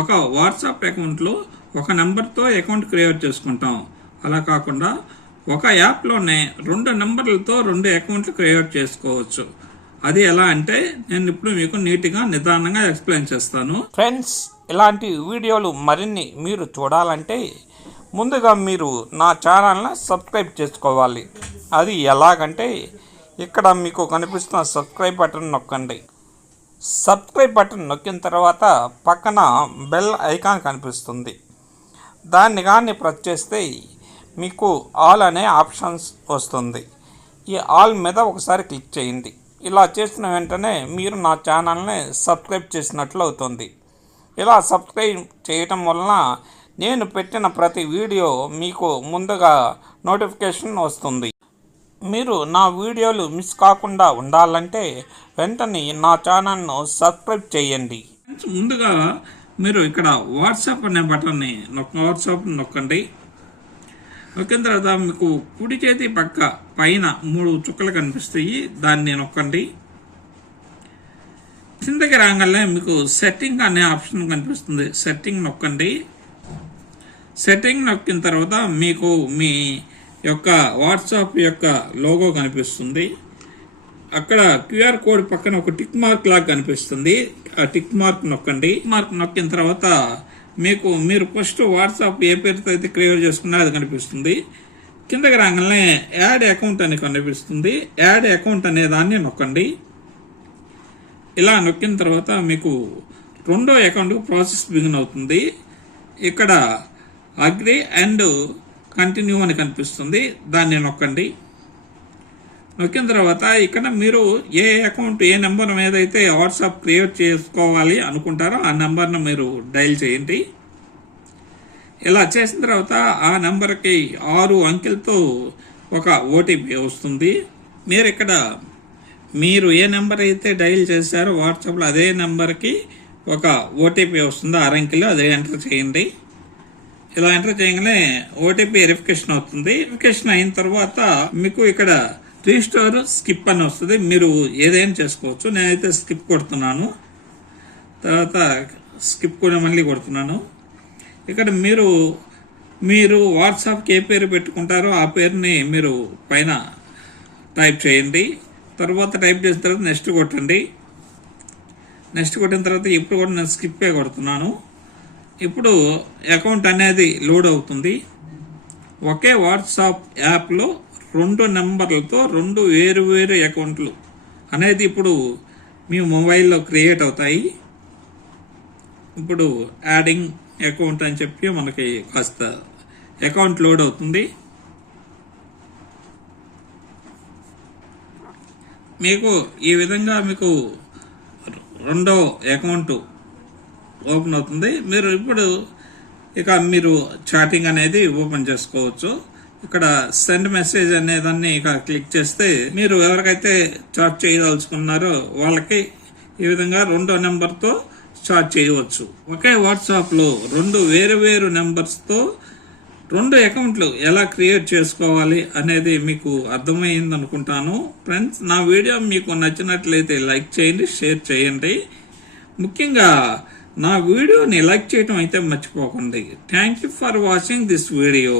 ఒక వాట్సాప్ అకౌంట్లో ఒక నెంబర్తో అకౌంట్ క్రియేట్ చేసుకుంటాం. అలా కాకుండా ఒక యాప్లోనే 2 నెంబర్లతో 2 అకౌంట్లు క్రియేట్ చేసుకోవచ్చు. అది ఎలా అంటే నేను ఇప్పుడు మీకు నీట్గా నిదానంగా ఎక్స్ప్లెయిన్ చేస్తాను. ఫ్రెండ్స్, ఇలాంటి వీడియోలు మరిన్ని మీరు చూడాలంటే ముందుగా మీరు నా ఛానల్ని సబ్స్క్రైబ్ చేసుకోవాలి. అది ఎలాగంటే ఇక్కడ మీకు కనిపిస్తున్న సబ్స్క్రైబ్ బటన్ నొక్కండి. సబ్స్క్రైబ్ బటన్ నొక్కిన తర్వాత పక్కన బెల్ ఐకాన్ కనిపిస్తుంది. దాన్ని కానీ ప్రెస్ చేస్తే మీకు ఆల్ అనే ఆప్షన్స్ వస్తుంది. ఈ ఆల్ మీద ఒకసారి క్లిక్ చేయండి. ఇలా చేసిన వెంటనే మీరు నా ఛానల్ని సబ్స్క్రైబ్ చేసినట్లు అవుతుంది. ఇలా సబ్స్క్రైబ్ చేయటం వలన నేను పెట్టిన ప్రతి వీడియో మీకు ముందుగా నోటిఫికేషన్ వస్తుంది. మీరు నా వీడియోలు మిస్ కాకుండా ఉండాలంటే వెంటనే నా ఛానల్ను సబ్స్క్రైబ్ చేయండి. ముందుగా మీరు ఇక్కడ వాట్సాప్ అనే బటన్ని నొక్కండి. నొక్కిన తర్వాత మీకు కుడి చేతి పక్క పైన 3 చుక్కలు కనిపిస్తాయి. దాన్ని నొక్కండి. కిందకి రాగానే మీకు సెట్టింగ్ అనే ఆప్షన్ కనిపిస్తుంది. సెట్టింగ్ నొక్కండి. సెట్టింగ్ నొక్కిన తర్వాత మీకు మీ యొక్క వాట్సాప్ యొక్క లోగో కనిపిస్తుంది. అక్కడ క్యూఆర్ కోడ్ పక్కన ఒక టిక్ మార్క్ లాగా కనిపిస్తుంది. ఆ టిక్ మార్క్ నొక్కండి. మార్క్ నొక్కిన తర్వాత మీరు ఫస్ట్ వాట్సాప్ ఏ పేరుతో అయితే క్రియేట్ చేసుకున్నా అది కనిపిస్తుంది. కిందకి రాగానే యాడ్ అకౌంట్ అని కనిపిస్తుంది. యాడ్ అకౌంట్ అనే దాన్ని నొక్కండి. ఇలా నొక్కిన తర్వాత మీకు 2వ అకౌంట్ ప్రాసెస్ బిగిన్ అవుతుంది. ఇక్కడ అగ్రీ అండ్ కంటిన్యూ అని కనిపిస్తుంది. దాన్ని నొక్కండి. నొక్కిన తర్వాత ఇక్కడ మీరు ఏ అకౌంట్ ఏ నెంబర్ ఏదైతే వాట్సాప్ క్రియేట్ చేసుకోవాలి అనుకుంటారో ఆ నెంబర్ను మీరు డైల్ చేయండి. ఇలా చేసిన తర్వాత ఆ నెంబర్కి 6 అంకెలతో ఒక ఓటీపీ వస్తుంది. మీరు ఏ నెంబర్ అయితే డైల్ చేశారో వాట్సాప్లో అదే నెంబర్కి ఒక ఓటీపీ వస్తుంది. 6 అంకెలు అదే ఎంటర్ చేయండి. ఇలా ఎంటర్ చేయగానే ఓటీపీ వెరిఫికేషన్ అవుతుంది. వెరిఫికేషన్ అయిన తర్వాత మీకు ఇక్కడ రీస్టోర్ స్కిప్ అని వస్తుంది. మీరు ఏదైనా చేసుకోవచ్చు. నేనైతే స్కిప్ కొడుతున్నాను. తర్వాత స్కిప్ కూడా మళ్ళీ కొడుతున్నాను. ఇక్కడ మీరు వాట్సాప్కి ఏ పేరు పెట్టుకుంటారో ఆ పేరుని మీరు పైన టైప్ చేయండి. తర్వాత టైప్ చేసిన తర్వాత నెక్స్ట్ కొట్టండి. నెక్స్ట్ కొట్టిన తర్వాత ఇప్పుడు కూడా నేను స్కిప్పే కొడుతున్నాను. ఇప్పుడు అకౌంట్ అనేది లోడ్ అవుతుంది. ఒకే వాట్సాప్ యాప్లో 2 నెంబర్లతో 2 వేరు అకౌంట్లు అనేది ఇప్పుడు మీ మొబైల్లో క్రియేట్ అవుతాయి. ఇప్పుడు యాడింగ్ అకౌంట్ అని చెప్పి మనకి కాస్త అకౌంట్ లోడ్ అవుతుంది. ఈ విధంగా మీకు 2వ అకౌంట్ ఓపెన్ అవుతుంది. మీరు చాటింగ్ అనేది ఓపెన్ చేసుకోవచ్చు. ఇక్కడ సెండ్ మెసేజ్ అనే దాన్ని ఇక్కడ క్లిక్ చేస్తే మీరు ఎవరికైతే చాట్ చేయదలుచుకున్నారో వాళ్ళకి ఈ విధంగా 2వ నెంబర్తో చాట్ చేయవచ్చు. ఒకే వాట్సాప్లో 2 వేరు నెంబర్స్తో 2 అకౌంట్లు ఎలా క్రియేట్ చేసుకోవాలి అనేది మీకు అర్థమైంది అనుకుంటాను. ఫ్రెండ్స్, నా వీడియో మీకు నచ్చినట్లయితే లైక్ చేయండి, షేర్ చేయండి. ముఖ్యంగా నా వీడియోని లైక్ చేయడం అయితే మర్చిపోకండి. Thank you for watching this video.